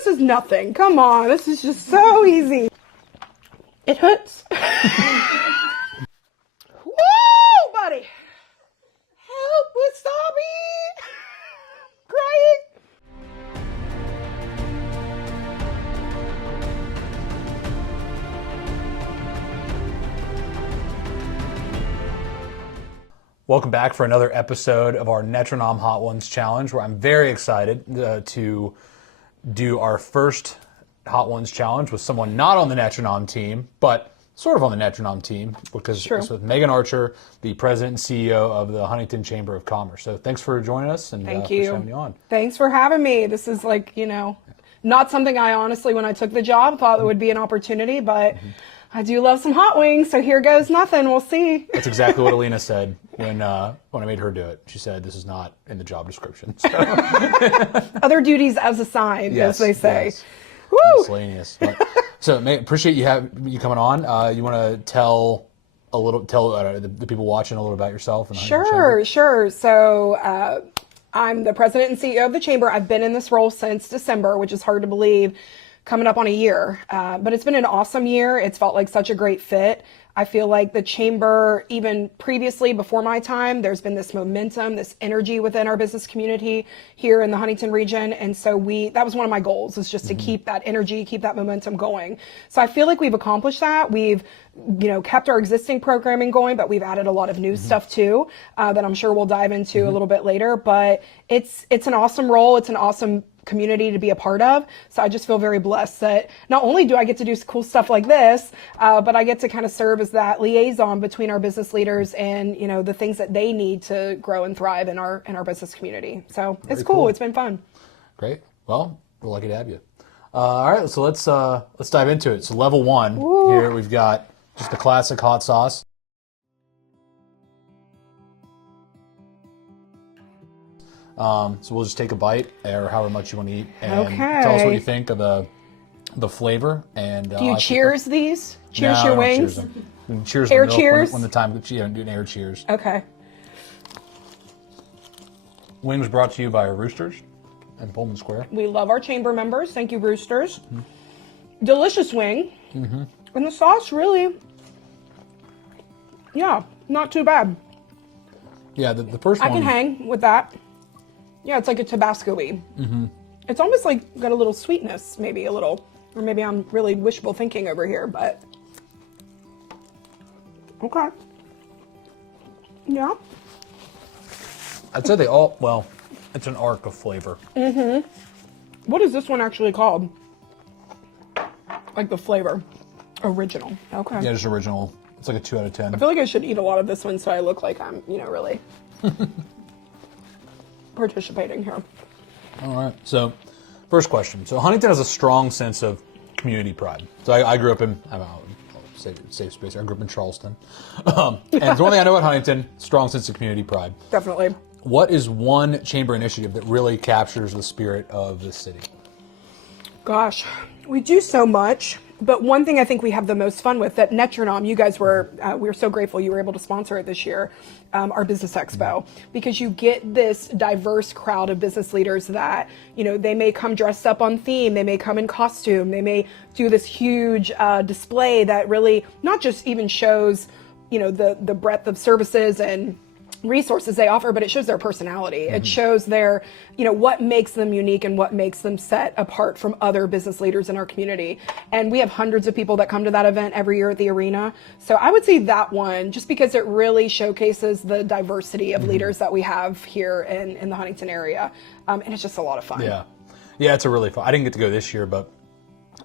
this is nothing. Come on, this is just so easy. It hurts. Woo, buddy. Help with Sobby. Crying. Welcome back for another episode of our Netranom Hot Ones Challenge, where I'm very excited to do our first Hot Ones Challenge with someone not on the Netranom team, but sort of on the Netranom team, because it's with Megan Archer, the president and CEO of the Huntington Chamber of Commerce. So thanks for joining us and Thank for you. having you on. Thanks for having me. This is not something I honestly, when I took the job, thought it would be an opportunity, but I do love some hot wings, so here goes nothing. We'll see. That's exactly what Alina said when I made her do it. She said, this is not in the job description. So. Other duties as assigned, as they say. Yes. Woo! Miscellaneous. So, appreciate you coming on. You want to tell the people watching a little about yourself? And Sure. So I'm the president and CEO of the Chamber. I've been in this role since December, which is hard to believe, coming up on a year. But it's been an awesome year. It's felt like such a great fit. I feel like the Chamber, even previously, before my time, there's been this momentum, this energy within our business community here in the Huntington region. And so that was one of my goals, is just to keep that energy, keep that momentum going. So I feel like we've accomplished that. We've, kept our existing programming going, but we've added a lot of new stuff too, that I'm sure we'll dive into a little bit later. But it's an awesome role. It's an awesome community to be a part of. So I just feel very blessed that not only do I get to do cool stuff like this, but I get to kind of serve as that liaison between our business leaders and, the things that they need to grow and thrive in our business community. So it's cool. It's been fun. Great. Well, we're lucky to have you. All right. So let's dive into it. So level one, here we've got just the classic hot sauce. So we'll just take a bite, or however much you want to eat, and tell us what you think of the flavor. And do you cheers these? Cheers no, your I don't wings? Cheers them. We can cheers Air the cheers? when the time do an air cheers. Okay. Wings brought to you by Roosters in Pullman Square. We love our Chamber members. Thank you, Roosters. Delicious wing. And the sauce really, not too bad. Yeah, the first one. I can hang with that. Yeah, it's like a Tabasco-y. It's almost like got a little sweetness, maybe a little. Or maybe I'm really wishful thinking over here, but. Okay. Yeah. I'd say it's an arc of flavor. What is this one actually called? Like the flavor. Original. Okay. Yeah, just original. It's like a 2 out of 10. I feel like I should eat a lot of this one so I look like I'm, really participating here. All right. So, first question. So, Huntington has a strong sense of community pride. So, I grew up in, safe space. I grew up in Charleston. And the one thing I know about Huntington, strong sense of community pride. Definitely. What is one chamber initiative that really captures the spirit of the city? Gosh, we do so much. But one thing I think we have the most fun with, that Netranom, you guys we're so grateful you were able to sponsor it this year, our Business Expo, because you get this diverse crowd of business leaders that, they may come dressed up on theme, they may come in costume, they may do this huge display that really not just even shows, the breadth of services and resources they offer, but it shows their personality. It shows their, what makes them unique and what makes them set apart from other business leaders in our community. And we have hundreds of people that come to that event every year at the arena. So I would say that one, just because it really showcases the diversity of leaders that we have here in the Huntington area. And it's just a lot of fun. Yeah. Yeah, it's a really fun. I didn't get to go this year, but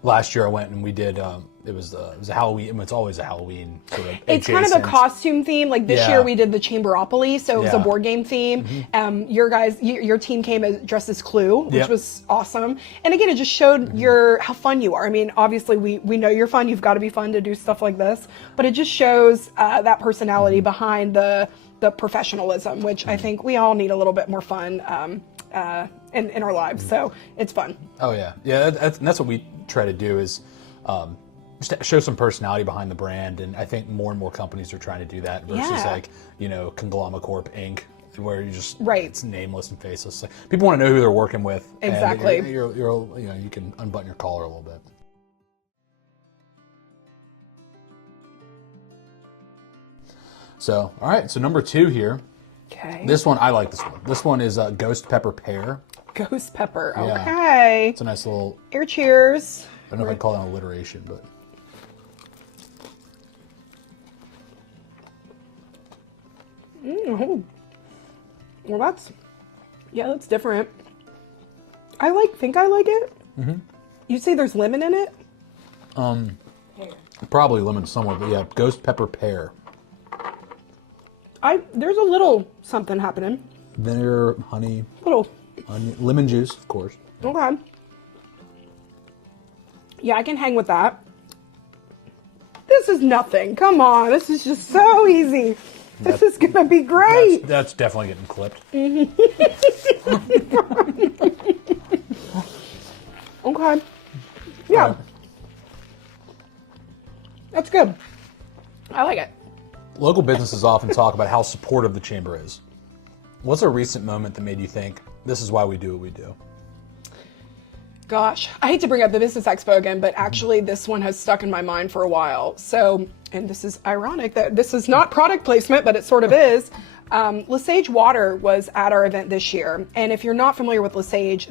last year I went and we did, it was a Halloween, it's always a Halloween sort of It's kind of a costume theme. Like this year we did the Chamberopoly, so it was a board game theme. Your team came dressed as Clue, which was awesome. And again, it just showed how fun you are. I mean, obviously we know you're fun. You've got to be fun to do stuff like this, but it just shows that personality behind the professionalism, which I think we all need a little bit more fun in our lives. So it's fun. Oh yeah. Yeah. That's what we try to do is, just show some personality behind the brand, and I think more and more companies are trying to do that versus Congloma Corp Inc. where you just Right. it's nameless and faceless. Like, people want to know who they're working with. Exactly. And you're, you know, you can unbutton your collar a little bit. So, all right. So number 2 here. Okay. This one, I like this one. This one is Ghost Pepper Pear. Ghost pepper. Yeah. Okay. It's a nice little, Here, cheers. I don't know if I'd call it an alliteration, but. Well, that's different. Think I like it. Mm-hmm. You say there's lemon in it? Probably lemon somewhere, but yeah, Ghost Pepper Pear. There's a little something happening. Vinegar, honey, Little. onion, lemon juice, of course. Okay. Yeah, I can hang with that. This is nothing. Come on. This is just so easy. This is going to be great. That's definitely getting clipped. Okay. Yeah. That's good. I like it. Local businesses often talk about how supportive the chamber is. What's a recent moment that made you think, this is why we do what we do? Gosh, I hate to bring up the Business Expo again, but actually this one has stuck in my mind for a while. So, and this is ironic that this is not product placement, but it sort of is. Lesage Water was at our event this year. And if you're not familiar with Lesage,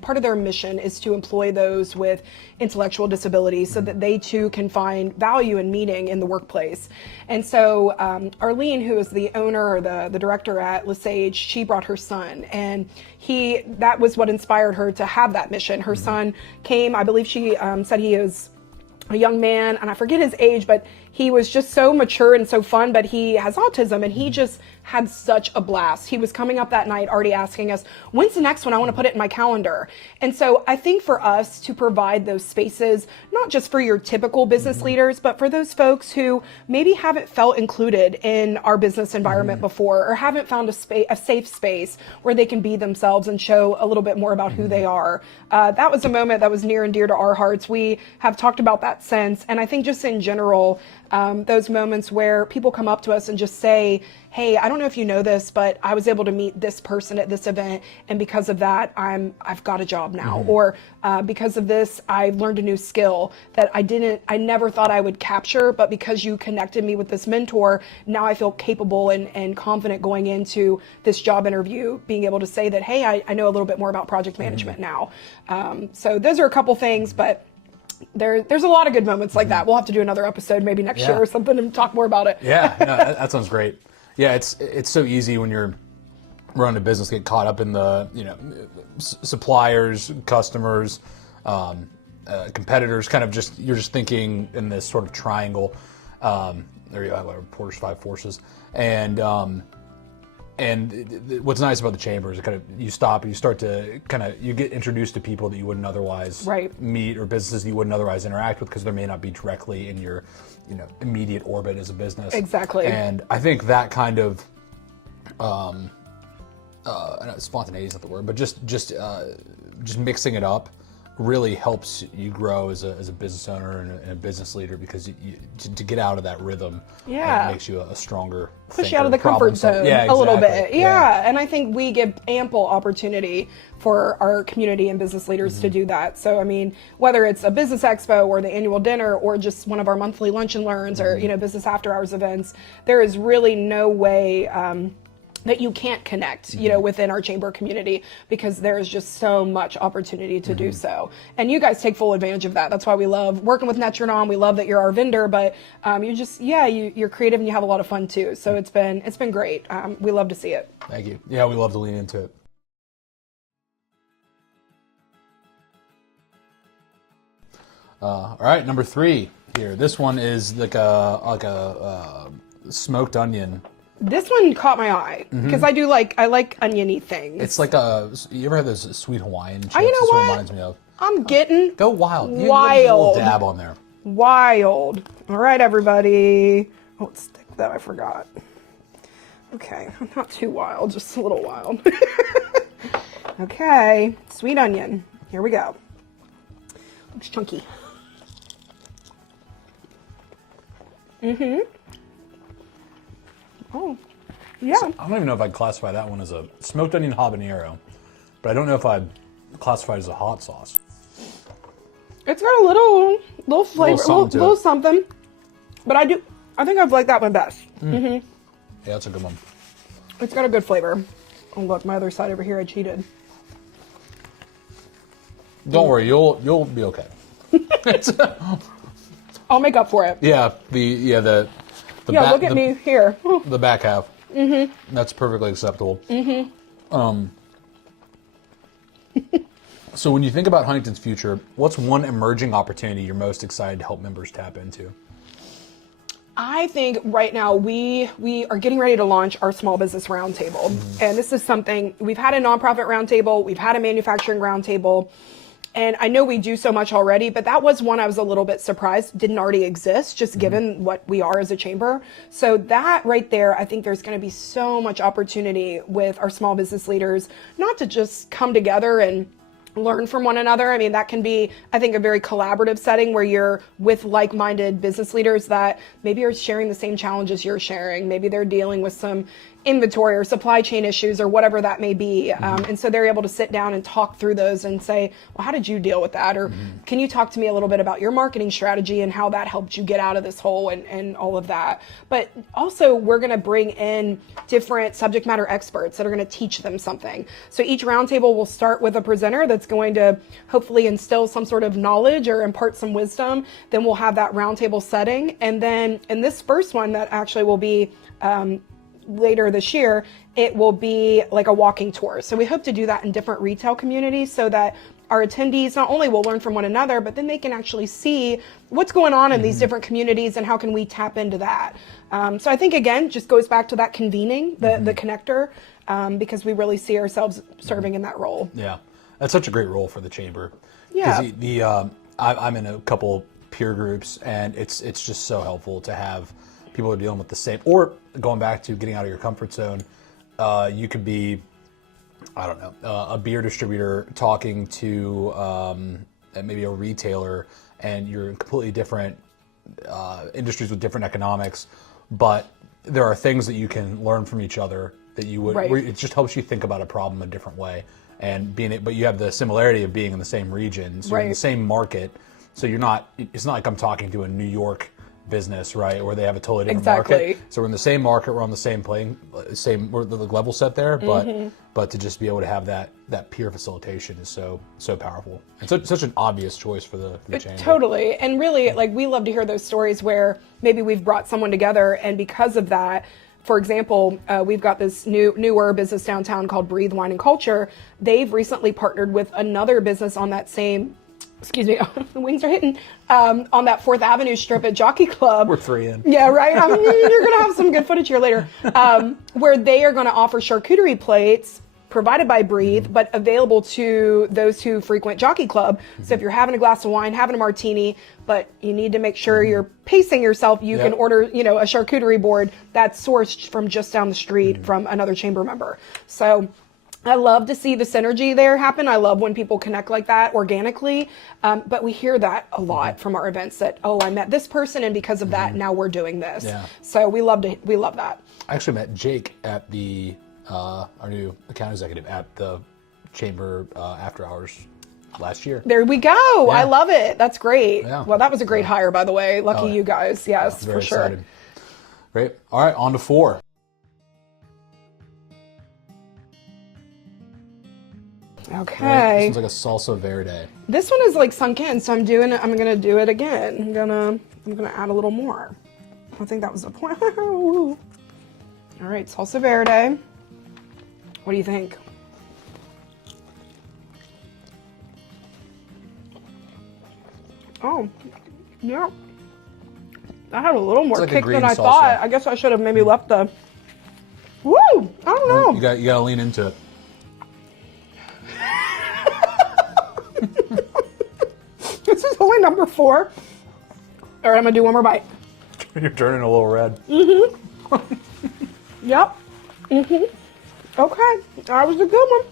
part of their mission is to employ those with intellectual disabilities so that they too can find value and meaning in the workplace. And so Arlene, who is the owner or the director at Lesage, she brought her son, and that was what inspired her to have that mission. Her son came, I believe she said he is a young man, and I forget his age, but he was just so mature and so fun, but he has autism, and he just had such a blast. He was coming up that night already asking us, when's the next one? I want to put it in my calendar. And so I think for us to provide those spaces, not just for your typical business leaders, but for those folks who maybe haven't felt included in our business environment before, or haven't found a safe space where they can be themselves and show a little bit more about who they are. That was a moment that was near and dear to our hearts. We have talked about that since, and I think just in general, those moments where people come up to us and just say, hey, I don't know if you know this, but I was able to meet this person at this event, and because of that, I've got a job now. Or because of this, I learned a new skill that I never thought I would capture, but because you connected me with this mentor, now I feel capable and confident going into this job interview, being able to say that, hey, I know a little bit more about project management now. So those are a couple things, but there's a lot of good moments like that. We'll have to do another episode maybe next year or something and talk more about it. Yeah, no, that sounds great. Yeah, it's so easy when you're running a business, get caught up in the, suppliers, customers, competitors, kind of you're just thinking in this sort of triangle. There you go, Porter's 5 forces. And what's nice about the chamber is you stop and you start to you get introduced to people that you wouldn't otherwise meet, or businesses that you wouldn't otherwise interact with, because they may not be directly in your immediate orbit as a business. Exactly. And I think that kind of spontaneity is not the word, but just mixing it up really helps you grow as a business owner and a business leader, because to get out of that rhythm makes you a stronger push thinker, you out of the comfort zone a little bit. And I think we give ample opportunity for our community and business leaders to do that. So I mean, whether it's a business expo or the annual dinner or just one of our monthly lunch and learns or business after hours events, there is really no way that you can't connect, within our chamber community, because there is just so much opportunity to do so. And you guys take full advantage of that. That's why we love working with Netranom. We love that you're our vendor, but you're creative and you have a lot of fun too. So it's been great. We love to see it. Thank you. Yeah, we love to lean into it. All right, number 3 here. This one is like a smoked onion. This one caught my eye because I like oniony things. It's like you ever have those sweet Hawaiian chips? You know That's what? Reminds me of. I'm getting Go wild. You wild. a little dab on there. Wild. All right, everybody. Oh, let's stick that. I forgot. Okay, not too wild, just a little wild. Okay, sweet onion. Here we go. Looks chunky. Oh, Yeah. So I don't even know if I'd classify that one as a smoked onion habanero, but I don't know if I'd classify it as a hot sauce. It's got a little flavor, little something. But I think I've liked that one best. Yeah, that's a good one. It's got a good flavor. Oh look, my other side over here, I cheated. Don't worry, you'll be okay. I'll make up for it. Yeah, the look at me here. The back half. That's perfectly acceptable. So when you think about Huntington's future, what's one emerging opportunity you're most excited to help members tap into? I think right now we are getting ready to launch our small business roundtable. And this is something, we've had a nonprofit roundtable, we've had a manufacturing roundtable, and I know we do so much already, but that was one I was a little bit surprised didn't already exist, just given what we are as a chamber. So that right there, I think there's going to be so much opportunity with our small business leaders, not to just come together and learn from one another. I mean, that can be, I think, a very collaborative setting where you're with like-minded business leaders that maybe are sharing the same challenges you're sharing. Maybe they're dealing with some inventory or supply chain issues or whatever that may be. And so they're able to sit down and talk through those and say, well, how did you deal with that? Or can you talk to me a little bit about your marketing strategy and how that helped you get out of this hole and all of that. But also we're going to bring in different subject matter experts that are going to teach them something. So each roundtable will start with a presenter that's going to hopefully instill some sort of knowledge or impart some wisdom. Then we'll have that roundtable setting. And then in this first one that actually will be later this year, it will be like a walking tour. So we hope to do that in different retail communities so that our attendees not only will learn from one another, but then they can actually see what's going on in these different communities and how can we tap into that. So I think, again, just goes back to that convening, the connector, because we really see ourselves serving in that role. Yeah, that's such a great role for the chamber. Yeah. I'm in a couple peer groups, and it's just so helpful to have people who are dealing with the same, or going back to getting out of your comfort zone. You could be, I don't know, a beer distributor talking to maybe a retailer, and you're in completely different industries with different economics, but there are things that you can learn from each other that you would, where it just helps you think about a problem a different way. And but you have the similarity of being in the same region, so you're in the same market. So it's not like I'm talking to a New York business, right, where they have a totally different market. So we're in the same market, we're on the same we're the level set there, but to just be able to have that peer facilitation is so powerful. And such an obvious choice for the chamber. Totally. And really, like, we love to hear those stories where maybe we've brought someone together, and because of that, for example, we've got this newer business downtown called Breathe Wine and Culture. They've recently partnered with another business on that same, excuse me, the wings are hitting, on that 4th Avenue strip at Jockey Club. We're 3 in. Yeah, right? You're going to have some good footage here later. Where they are going to offer charcuterie plates provided by Breathe, but available to those who frequent Jockey Club. So if you're having a glass of wine, having a martini, but you need to make sure you're pacing yourself, you can order, a charcuterie board that's sourced from just down the street from another chamber member. So I love to see the synergy there happen. I love when people connect like that organically. But we hear that a lot from our events that, oh, I met this person, and because of that, now we're doing this. Yeah. So we love that. I actually met Jake at our new account executive at the chamber after hours last year. There we go. Yeah. I love it. That's great. Yeah. Well, that was a great hire, by the way. Lucky you guys. Yes, for sure. Excited. Great. All right, on to 4. Okay. Right. This one's like a salsa verde. This one is like sunk in, so I'm gonna do it again. I'm gonna add a little more. I think that was the point. All right, salsa verde. What do you think? Oh, yeah. I had a little more kick than I thought. I guess I should have maybe left the. Woo! I don't know. You gotta lean into it. This is only number 4. All right, I'm gonna do one more bite. You're turning a little red. Yep. Okay, that was a good one.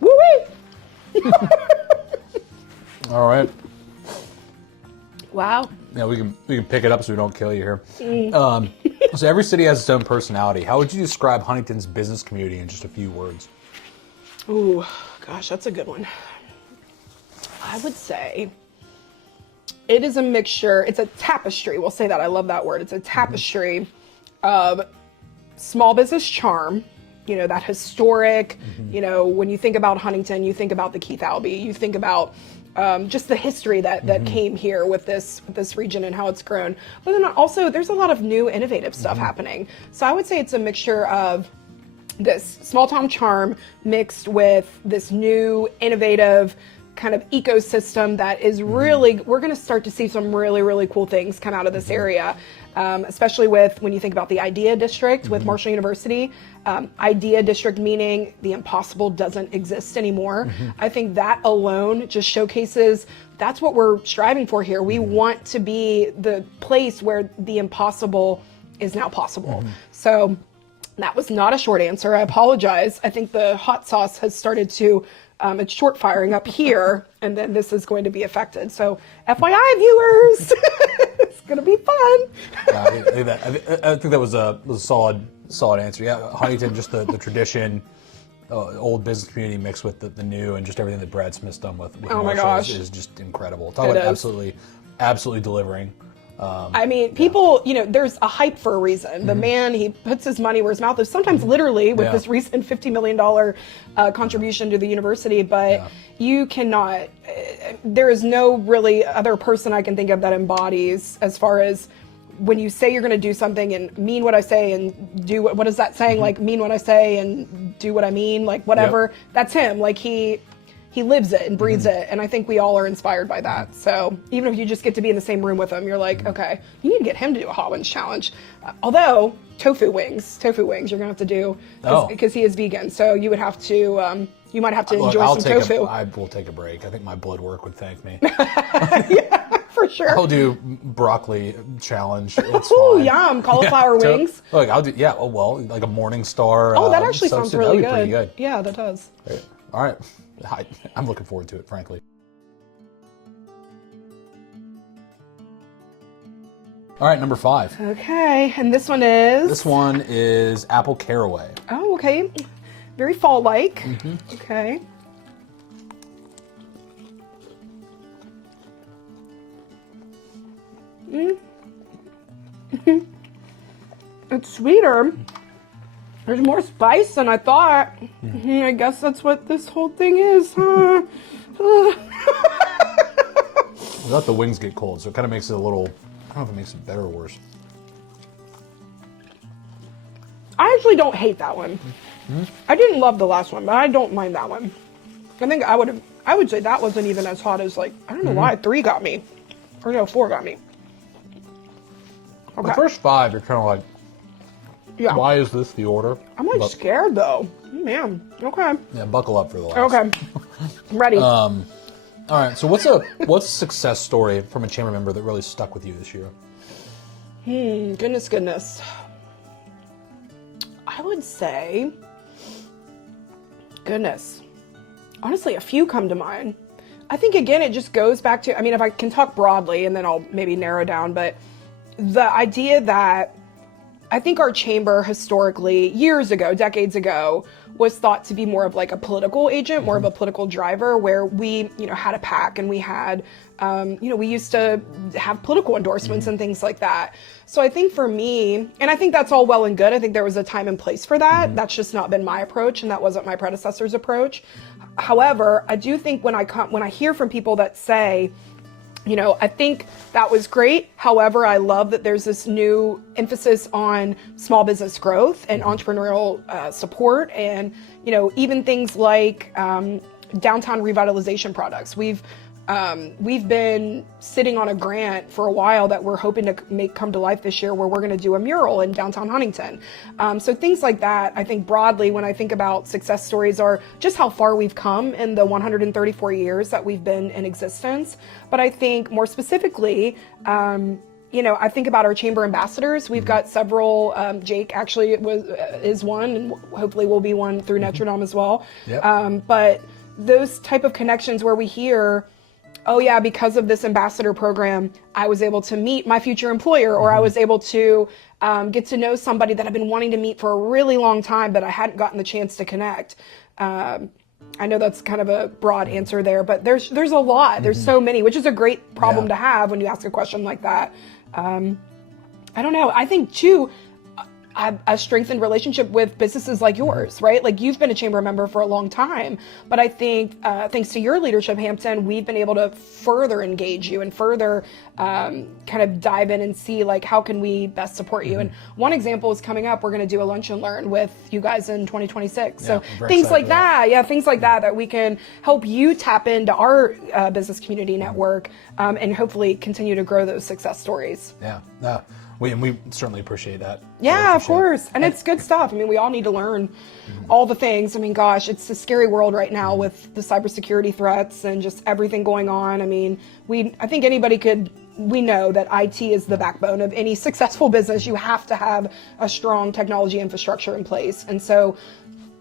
Woo-wee! All right. Wow. Yeah, we can pick it up so we don't kill you here. So every city has its own personality. How would you describe Huntington's business community in just a few words? Ooh, gosh, that's a good one. I would say it is a mixture. It's a tapestry. We'll say that. I love that word. It's a tapestry of small business charm. That historic, when you think about Huntington, you think about the Keith Albee, you think about just the history that came here with this region and how it's grown. But then also there's a lot of new innovative stuff happening. So I would say it's a mixture of this small town charm mixed with this new innovative kind of ecosystem that is really, we're going to start to see some really, really cool things come out of this area, especially with when you think about the Idea District with Marshall University. Idea District meaning the impossible doesn't exist anymore. I think that alone just showcases that's what we're striving for here. We want to be the place where the impossible is now possible. So that was not a short answer. I apologize. I think the hot sauce has started to it's short firing up here, and then this is going to be affected. So, FYI, viewers, it's going to be fun. I think that was a solid answer. Yeah, Huntington, just the tradition, old business community mixed with the new, and just everything that Brad Smith's done with oh my Marshall gosh, is just incredible. Talk about absolutely delivering. I mean, people, there's a hype for a reason. The man, he puts his money where his mouth is, sometimes literally with this recent $50 million contribution to the university, but you cannot, there is no really other person I can think of that embodies as far as when you say you're going to do something and mean what I say and do what is that saying? Like mean what I say and do what I mean, like whatever. That's him. Like he lives it and breathes it, and I think we all are inspired by that. So even if you just get to be in the same room with him, you're like, okay, you need to get him to do a Hot Ones challenge. Although tofu wings, you're gonna have to do because he is vegan. So you would have to, you might have to enjoy some tofu. I will take a break. I think my blood work would thank me. Yeah, for sure. I'll do broccoli challenge. It's Ooh, fine. yum! Cauliflower wings. Look, I'll do. Yeah. Oh well, like a Morning Star. Oh, that actually sounds really good. Pretty good. Yeah, that does. Great. All right. I'm looking forward to it, frankly. All right, number 5. Okay, and this one is? This one is apple caraway. Oh, okay. Very fall-like. Okay. It's sweeter. There's more spice than I thought. I guess that's what this whole thing is, huh? We let the wings get cold, so it kind of makes it a little, I don't know if it makes it better or worse. I actually don't hate that one. I didn't love the last one, but I don't mind that one. I think I would say that wasn't even as hot as, like, I don't know why 3 got me. Or no, 4 got me. Okay. The first 5, you're kind of like, why is this the order? I'm like scared though. Man. Okay. Yeah, buckle up for the last. Okay. I'm ready. All right. So what's a success story from a chamber member that really stuck with you this year? Goodness. I would say, honestly, a few come to mind. I think again, it just goes back to, I mean, if I can talk broadly and then I'll maybe narrow down, but the idea that I think our chamber historically, years ago, decades ago, was thought to be more of like a political agent, more of a political driver, where we, had a PAC and we had, we used to have political endorsements and things like that. So I think for me, and I think that's all well and good. I think there was a time and place for that. That's just not been my approach, and that wasn't my predecessor's approach. However, I do think when I hear from people that say, I think that was great. However, I love that there's this new emphasis on small business growth and entrepreneurial support, and even things like downtown revitalization products. We've been sitting on a grant for a while that we're hoping to make come to life this year, where we're going to do a mural in downtown Huntington. So things like that, I think broadly, when I think about success stories, are just how far we've come in the 134 years that we've been in existence. But I think more specifically, I think about our chamber ambassadors. We've got several. Jake actually is one, and hopefully will be one through Netranom as well. Yep. But those type of connections where we hear oh yeah, because of this ambassador program, I was able to meet my future employer, or I was able to get to know somebody that I've been wanting to meet for a really long time, but I hadn't gotten the chance to connect. I know that's kind of a broad answer there, but there's a lot. There's so many, which is a great problem to have when you ask a question like that. I don't know. I think too, a strengthened relationship with businesses like yours, right? Like you've been a chamber member for a long time, but I think thanks to your leadership, Hampton, we've been able to further engage you and further kind of dive in and see like how can we best support you. And one example is coming up. We're going to do a lunch and learn with you guys in 2026. So things like that, things like that we can help you tap into our business community network and hopefully continue to grow those success stories. Yeah. We certainly appreciate that. Yeah, of course. And it's good stuff. I mean, we all need to learn all the things. I mean, gosh, it's a scary world right now with the cybersecurity threats and just everything going on. I mean, I think we know that IT is the backbone of any successful business. You have to have a strong technology infrastructure in place. And so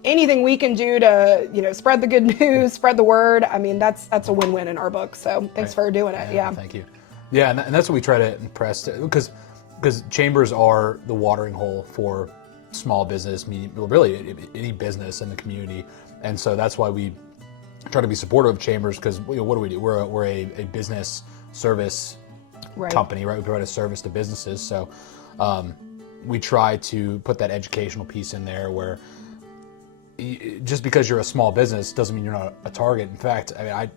anything we can do to, spread the good news, spread the word, I mean, that's a win-win in our book. So thanks for doing it. Yeah. Thank you. Yeah, and that's what we try to impress, because chambers are the watering hole for small business, really any business in the community, and so that's why we try to be supportive of chambers. Because what do we do? We're a business service company, right? We provide a service to businesses, so we try to put that educational piece in there. Where just because you're a small business doesn't mean you're not a target. In fact, I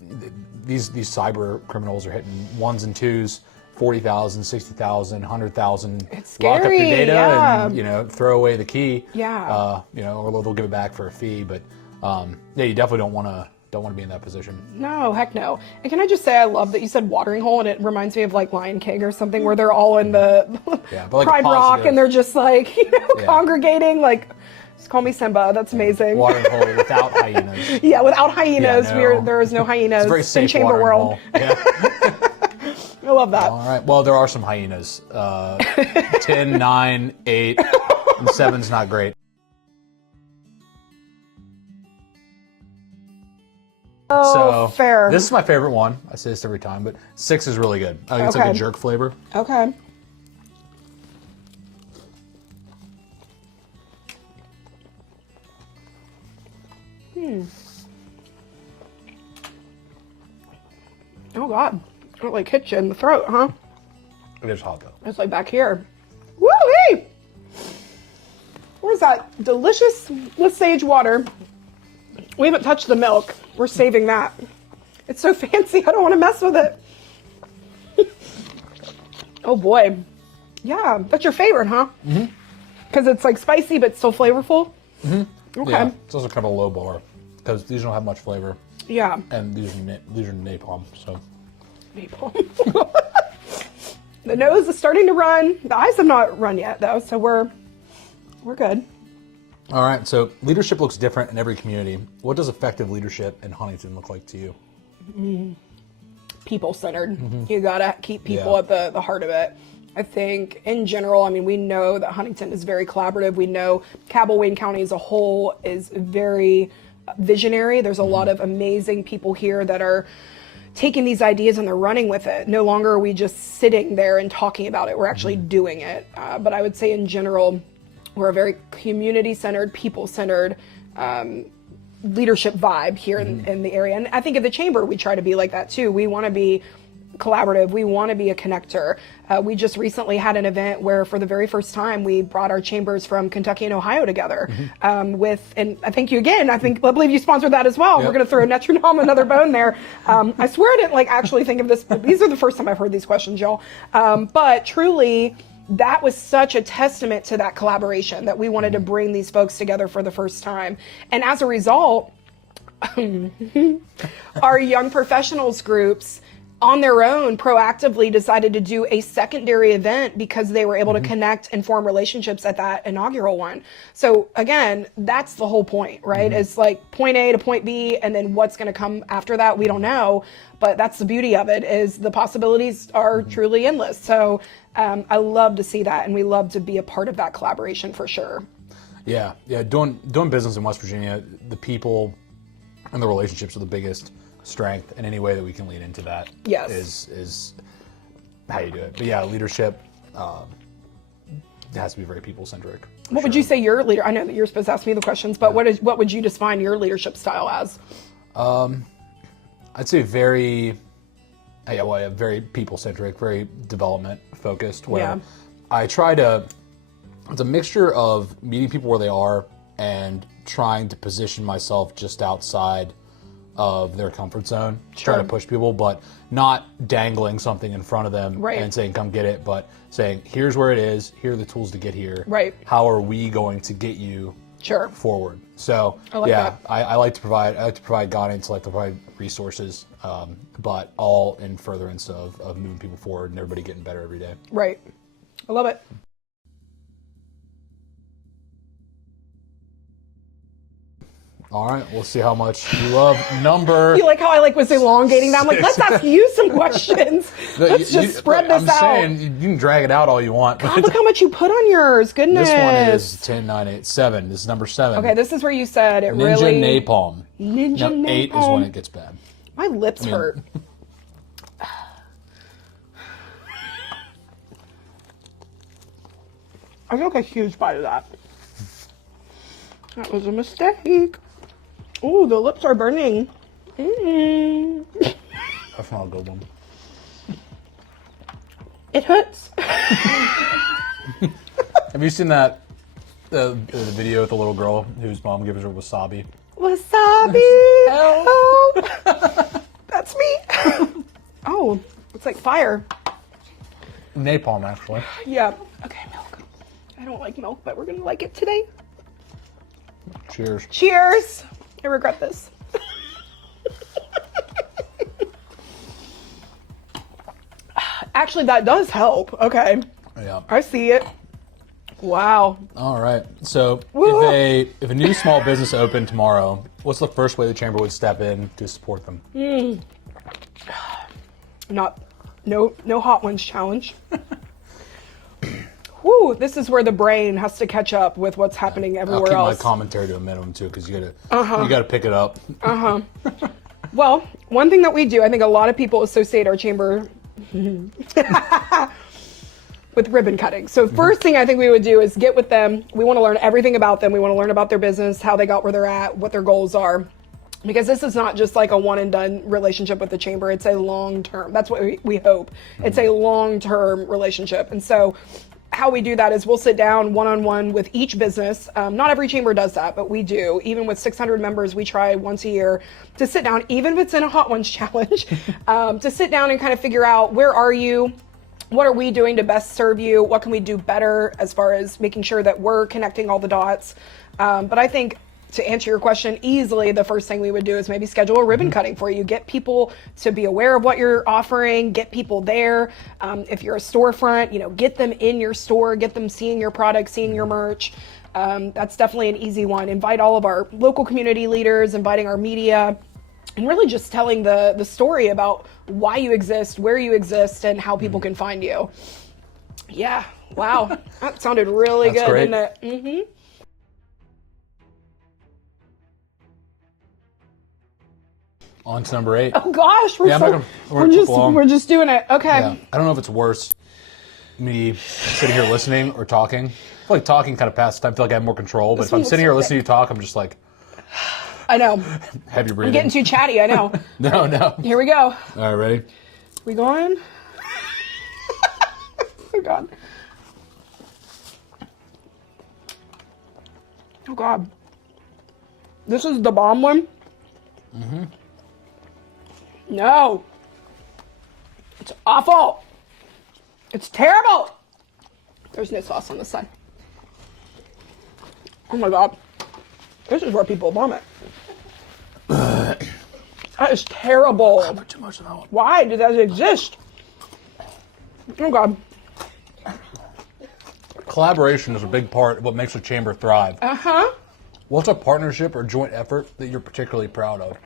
mean, these cyber criminals are hitting ones and twos. 40,000, 60,000, 100,000. It's scary. Lock up your data and throw away the key. Yeah. Or they'll give it back for a fee. But you definitely don't want to be in that position. No, heck no. And can I just say, I love that you said watering hole, and it reminds me of like Lion King or something, where they're all in the like Pride Rock, and they're just like congregating. Like, just call me Simba. That's amazing. Watering hole without hyenas. Yeah, without hyenas. There is no hyenas. It's a very safe in Chamber World. Yeah. I love that. All right. Well, there are some hyenas. 10, 9, 8, and 7's not great. Oh, fair. This is my favorite one. I say this every time, but 6 is really good. I think it's like a jerk flavor. Okay. Oh, God. It like hits you in the throat, huh? It is hot, though. It's like back here. Woo-wee! What is that? Delicious sage water. We haven't touched the milk. We're saving that. It's so fancy. I don't want to mess with it. Oh, boy. Yeah, that's your favorite, huh? Mm-hmm. Because it's like spicy, but still flavorful? Mm-hmm. Okay. Yeah, it's also kind of low bar, because these don't have much flavor. Yeah. And these are napalm, so. Napalm. The nose is starting to run. The eyes have not run yet, though, so we're good. All right, so leadership looks different in every community. What does effective leadership in Huntington look like to you? People-centered. Mm-hmm. You gotta keep people at the heart of it. I think in general, I mean, we know that Huntington is very collaborative. We know Cabell Wayne County as a whole is very visionary. There's a lot of amazing people here that are taking these ideas and they're running with it. No longer are we just sitting there and talking about it. We're actually doing it. But I would say in general, we're a very community-centered, people-centered leadership vibe here in the area. And I think at the Chamber, we try to be like that too. We want to be collaborative. We want to be a connector. We just recently had an event where for the very first time, we brought our chambers from Kentucky and Ohio together and I thank you again. I believe you sponsored that as well. Yep. We're going to throw Netranom another bone there. I swear I didn't actually think of this. These are the first time I've heard these questions, y'all. But truly, that was such a testament to that collaboration that we wanted to bring these folks together for the first time. And as a result, our young professionals groups on their own proactively decided to do a secondary event because they were able to connect and form relationships at that inaugural one. So again, that's the whole point, right? It's like point A to point B, and then what's going to come after that, we don't know. But that's the beauty of it, is the possibilities are truly endless. So I love to see that, and we love to be a part of that collaboration for sure. Yeah. Doing business in West Virginia, the people and the relationships are the biggest strength, and any way that we can lean into that Yes. is how you do it. But yeah, leadership has to be very people-centric. What would you say your leader? I know that you're supposed to ask me the questions, but what would you define your leadership style as? I'd say very people-centric, very development-focused, where I try to, it's a mixture of meeting people where they are and trying to position myself just outside of their comfort zone, try to push people, but not dangling something in front of them and saying, come get it, but saying, here's where it is, here are the tools to get here. Right. How are we going to get you forward? So I like to provide guidance, I like to provide resources, but all in furtherance of moving people forward and everybody getting better every day. Right. I love it. All right, we'll see how much you love number. You like how I was elongating that? I'm like, let's ask you some questions. Let's just spread this out. I'm saying you can drag it out all you want. God, look how much you put on yours. Goodness. This one is 10, 9, 8, 7. This is number 7. Okay, this is where you said it Ninja really... Napalm. Ninja Napalm. 8 is when it gets bad. My lips hurt. I took a huge bite of that. That was a mistake. Ooh, the lips are burning. That's not a good one. It hurts. Have you seen that the video with the little girl whose mom gives her wasabi? Wasabi! Help! That's me. Oh, it's like fire. Napalm, actually. Yeah. Okay, milk. I don't like milk, but we're gonna like it today. Cheers. Cheers! I regret this. Actually, that does help. Okay. Yeah. I see it. Wow. All right. So if a new small business opened tomorrow, what's the first way the chamber would step in to support them? No hot ones challenge. Whew, this is where the brain has to catch up with what's happening everywhere else. I'll keep my commentary to a minimum too, because you gotta pick it up. Well, one thing that we do, I think a lot of people associate our chamber with ribbon cutting. So first thing I think we would do is get with them. We want to learn everything about them. We want to learn about their business, how they got where they're at, what their goals are. Because this is not just like a one and done relationship with the chamber. It's a long term. That's what we hope. It's a long term relationship. And so how we do that is we'll sit down one-on-one with each business. Not every chamber does that, but we do. Even with 600 members, we try once a year to sit down, even if it's in a Hot Ones challenge, to sit down and kind of figure out, where are you? What are we doing to best serve you? What can we do better as far as making sure that we're connecting all the dots? But I think, to answer your question easily, the first thing we would do is maybe schedule a ribbon cutting for you. Get people to be aware of what you're offering, get people there. If you're a storefront, get them in your store, get them seeing your product, seeing your merch. That's definitely an easy one. Invite all of our local community leaders, inviting our media, and really just telling the story about why you exist, where you exist, and how people can find you. Yeah, wow, that sounded really good, great. didn't it? Mm-hmm. On to number 8. Oh gosh, we're just doing it. Okay. Yeah. I don't know if it's worse, me sitting here listening or talking. I feel like talking kind of passes time. I feel like I have more control. But if I'm sitting here listening to you talk, I'm just like, I know. Heavy breathing. I'm getting too chatty, I know. No. Here we go. All right, ready? We going? Oh God. Oh God. This is the bomb one? Mm-hmm. No. It's awful. It's terrible. There's no sauce on this side. Oh my God. This is where people vomit. That is terrible. I put too much of that one. Why did that exist? Oh God. Collaboration is a big part of what makes a chamber thrive. Uh-huh. What's a partnership or joint effort that you're particularly proud of?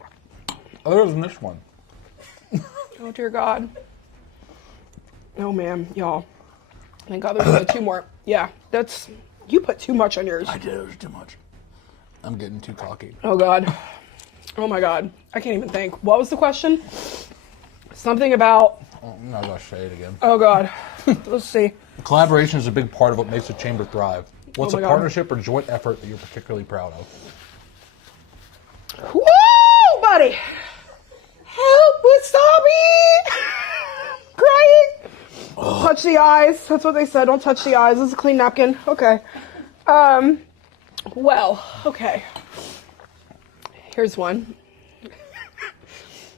Other than this one. Oh dear God. Oh man, y'all. Thank God there's only 2 more. Yeah, you put too much on yours. I did, it was too much. I'm getting too cocky. Oh God. Oh my God. I can't even think. What was the question? Something about... Oh, I'm not going to say it again. Oh God. Let's see. Collaboration is a big part of what makes the chamber thrive. What's Oh a my God. partnership or joint effort that you're particularly proud of? Woo, buddy. Help, Wasabi. Crying. Touch the eyes. That's what they said. Don't touch the eyes. This is a clean napkin. Okay. Well, okay. Here's one.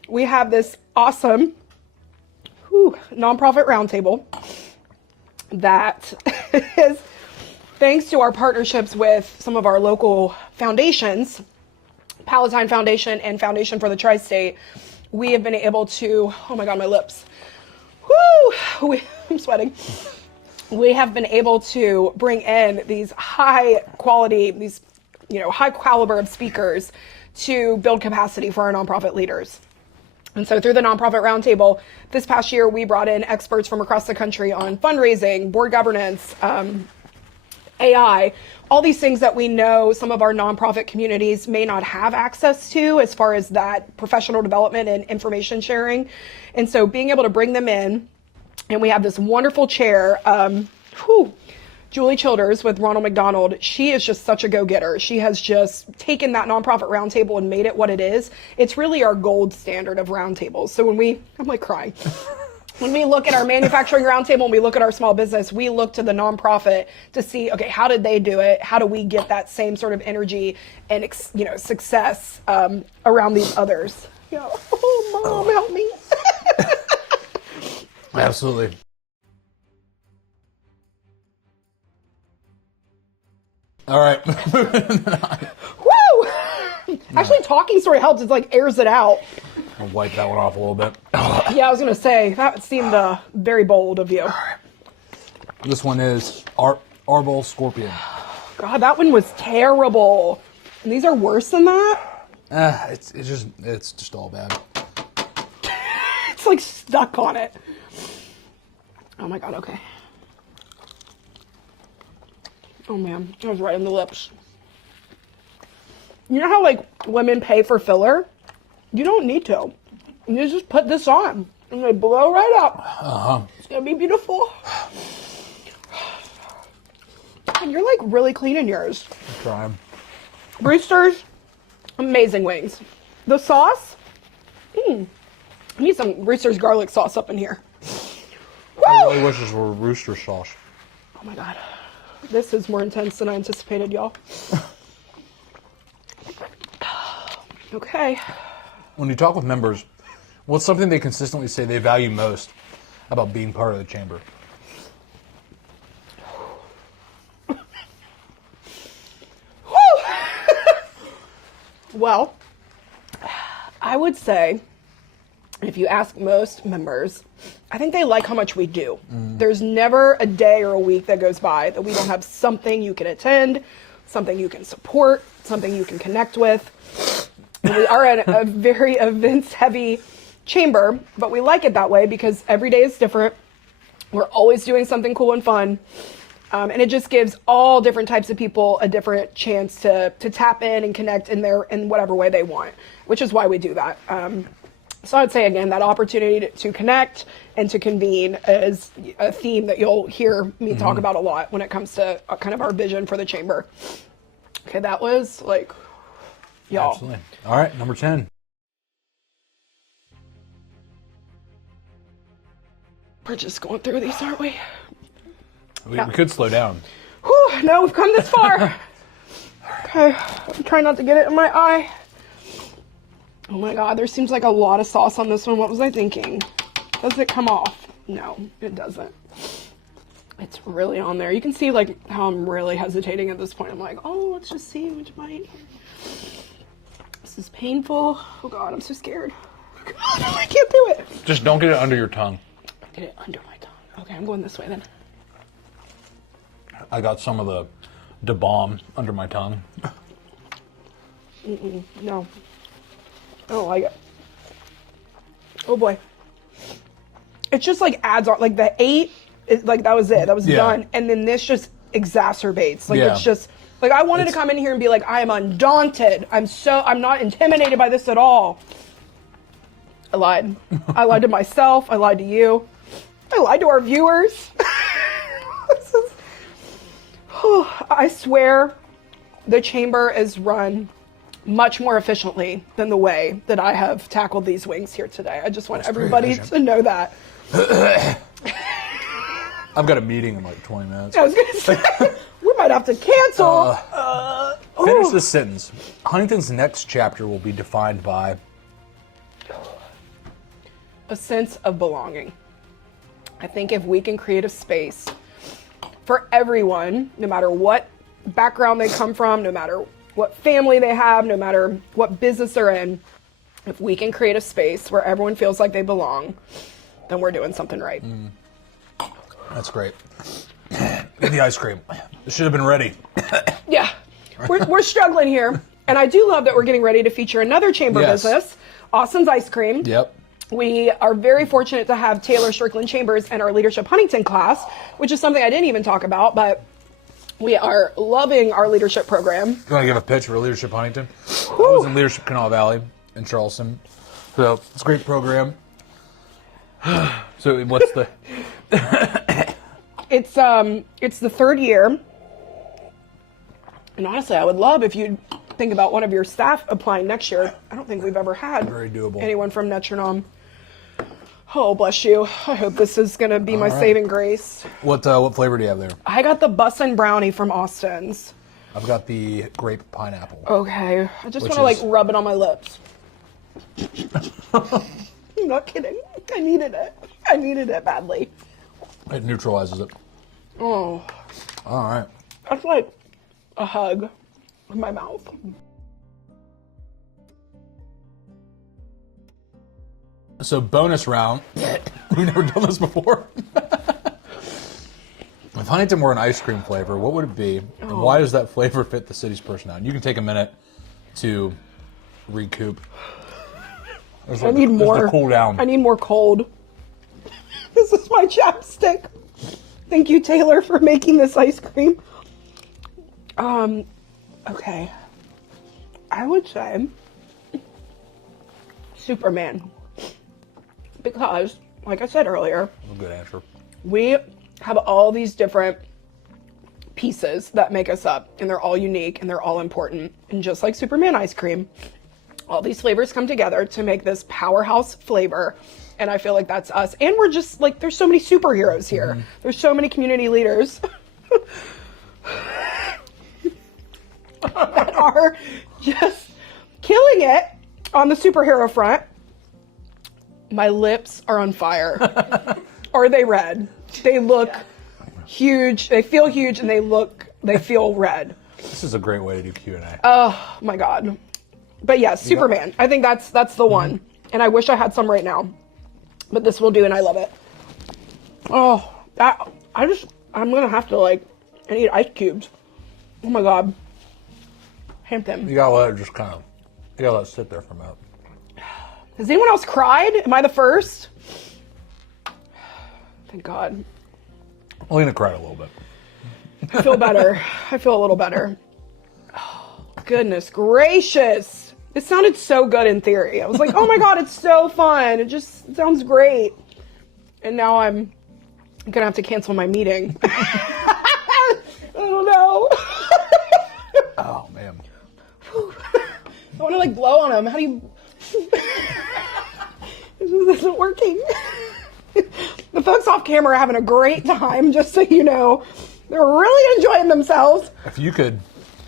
We have this awesome nonprofit roundtable that is thanks to our partnerships with some of our local foundations, Palatine Foundation and Foundation for the Tri-State. We have been able to, oh my God, my lips. Woo! I'm sweating. We have been able to bring in these high quality, high caliber of speakers to build capacity for our nonprofit leaders. And so through the Nonprofit Roundtable, this past year, we brought in experts from across the country on fundraising, board governance, AI, all these things that we know some of our nonprofit communities may not have access to as far as that professional development and information sharing. And so being able to bring them in, and we have this wonderful chair, Julie Childers with Ronald McDonald. She is just such a go-getter. She has just taken that nonprofit roundtable and made it what it is. It's really our gold standard of roundtables. So I'm like crying. When we look at our manufacturing roundtable and we look at our small business, we look to the nonprofit to see, okay, how did they do it? How do we get that same sort of energy and success around these others? Oh, Mom, help me. Absolutely. All right. Woo! Actually, talking sort of helps. It's like airs it out. I'll wipe that one off a little bit. Yeah, I was going to say, that seemed very bold of you. This one is Arbol Scorpion. God, that one was terrible. And these are worse than that? It's just all bad. It's like stuck on it. Oh my God, okay. Oh man, I was right in the lips. You know how like women pay for filler? You don't need to. You just put this on and they blow right up. Uh-huh. It's gonna be beautiful. And you're like really cleaning yours. I'm trying. Brewster's, amazing wings. The sauce, I need some Brewster's garlic sauce up in here. I Woo! really wish this were rooster sauce. Oh my God. This is more intense than I anticipated, y'all. Okay. When you talk with members, what's something they consistently say they value most about being part of the chamber? Well, I would say, if you ask most members, I think they like how much we do. There's never a day or a week that goes by that we don't have something you can attend, something you can support, something you can connect with. And we are a very events-heavy chamber, but we like it that way because every day is different. We're always doing something cool and fun. And it just gives all different types of people a different chance to tap in and connect in whatever way they want, which is why we do that. So I'd say, again, that opportunity to connect and to convene is a theme that you'll hear me talk about a lot when it comes to kind of our vision for the chamber. Okay, that was like, y'all. Absolutely. All right, number 10. We're just going through these, aren't we? We could slow down. Whew, no, we've come this far. Okay, I'm trying not to get it in my eye. Oh my God, there seems like a lot of sauce on this one. What was I thinking? Does it come off? No, it doesn't. It's really on there. You can see like how I'm really hesitating at this point. I'm like, oh, let's just see which bite. This is painful. Oh God, I'm so scared. God, I can't do it. Just don't get it under your tongue. Get it under my tongue. Okay, I'm going this way then. I got some of the bomb under my tongue. No. I don't like it. Oh boy. It just like adds on, like the 8, like that was it. That was done. And then this just exacerbates. Like it's just Like, I wanted to come in here and be like, I am undaunted. I'm not intimidated by this at all. I lied. I lied to myself. I lied to you. I lied to our viewers. I swear the chamber is run much more efficiently than the way that I have tackled these wings here today. I just want everybody to know that. I've got a meeting in like 20 minutes. I was going to say, we might have to cancel. Finish this sentence. Huntington's next chapter will be defined by a sense of belonging. I think if we can create a space for everyone, no matter what background they come from, no matter what family they have, no matter what business they're in, if we can create a space where everyone feels like they belong, then we're doing something right. That's great. The ice cream. It should have been ready. Yeah, we're struggling here. And I do love that we're getting ready to feature another chamber business, Austin's Ice Cream. Yep. We are very fortunate to have Taylor Strickland Chambers in our Leadership Huntington class, which is something I didn't even talk about, but we are loving our leadership program. You want to give a pitch for Leadership Huntington? I was in Leadership Kanawha Valley in Charleston. So it's a great program. So what's the... It's the third year. And honestly, I would love if you'd think about one of your staff applying next year. I don't think we've ever had Very doable. anyone from Netranom. Oh, bless you. I hope this is going to be my saving grace. What flavor do you have there? I got the bussin' brownie from Austin's. I've got the grape pineapple. Okay. I just Which want to, is- rub it on my lips. I'm not kidding. I needed it. I needed it badly. It neutralizes it. Oh, All right. that's like a hug in my mouth. So bonus round. We've never done this before. If Huntington were an ice cream flavor, what would it be? And why does that flavor fit the city's personality? You can take a minute to recoup. I need more. To cool down. I need more cold. This is my chapstick. Thank you, Taylor, for making this ice cream. Okay. I would say Superman. Because, like I said earlier, That's a good answer. we have all these different pieces that make us up, and they're all unique and they're all important. And just like Superman ice cream, all these flavors come together to make this powerhouse flavor. And I feel like that's us. And we're just like, there's so many superheroes here. Mm-hmm. There's so many community leaders that are just killing it on the superhero front. My lips are on fire. Are they red? They look huge. They feel huge, and they feel red. This is a great way to do Q&A. Oh my God. But yes, Superman. I think that's the one. And I wish I had some right now. But this will do, and I love it. Oh, I'm gonna have to I need ice cubes. Oh my God. Hampton. You gotta let it just you gotta let it sit there for a minute. Has anyone else cried? Am I the first? Thank God. Lena cried a little bit. I feel better. I feel a little better. Oh, goodness gracious. It sounded so good in theory. I was like, oh my God, it's so fun. It just sounds great. And now I'm gonna have to cancel my meeting. I don't know. Oh, man. I want to blow on him. How do you... This isn't working. The folks off camera are having a great time, just so you know. They're really enjoying themselves. If you could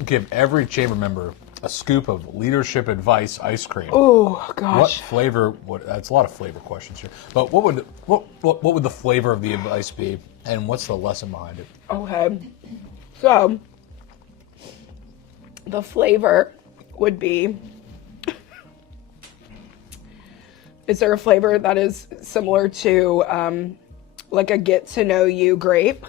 give every chamber member a scoop of leadership advice ice cream. Oh gosh. What flavor that's a lot of flavor questions here. But what would the flavor of the advice be, and what's the lesson behind it? Okay. So the flavor would be, is there a flavor that is similar to like a get to know you grape?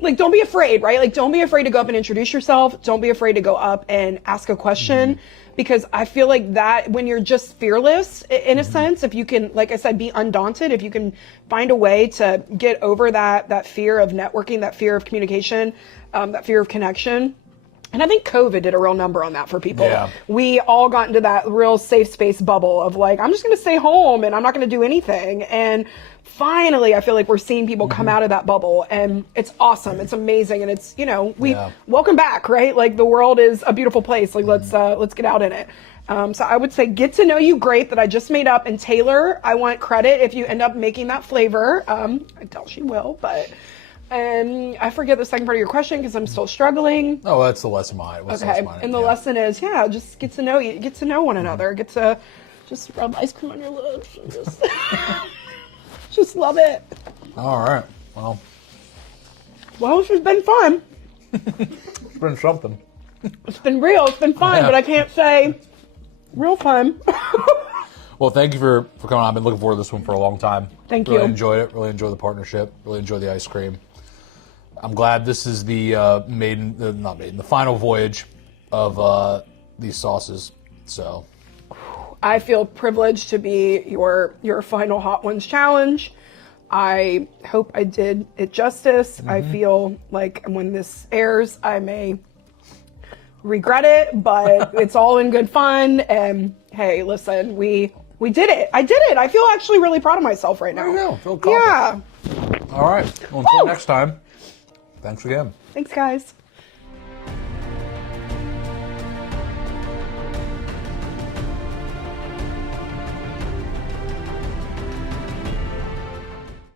like, don't be afraid, right? Like, don't be afraid to go up and introduce yourself. Don't be afraid to go up and ask a question, because I feel like that when you're just fearless, in a sense, if you can, like I said, be undaunted, if you can find a way to get over that fear of networking, that fear of communication, that fear of connection. And I think COVID did a real number on that for people. Yeah. We all got into that real safe space bubble of like, I'm just going to stay home and I'm not going to do anything. And finally, I feel like we're seeing people come out of that bubble, and it's awesome. It's amazing. And it's, welcome back, right? Like, the world is a beautiful place. Like, let's get out in it. So I would say Get to Know You Great that I just made up. And Taylor, I want credit if you end up making that flavor. I doubt she will, but... And I forget the second part of your question because I'm still struggling. Oh, that's the lesson behind it. Okay. And the lesson is, just get to know you, get to know one another, get to just rub ice cream on your lips and just, just love it. All right. Well, this has been fun. it's been something. It's been real. It's been fun, but I can't say real fun. Well, thank you for coming on. I've been looking forward to this one for a long time. Thank Really you. enjoyed it. Really enjoyed the partnership. Really enjoyed the ice cream. I'm glad this is the the final voyage of these sauces. So I feel privileged to be your final Hot Ones challenge. I hope I did it justice. I feel like when this airs, I may regret it, but it's all in good fun. And hey, listen, we did it. I did it. I feel actually really proud of myself right now. there you go. Feel accomplished. Yeah. All right. Well, until next time. Thanks again. Thanks, guys.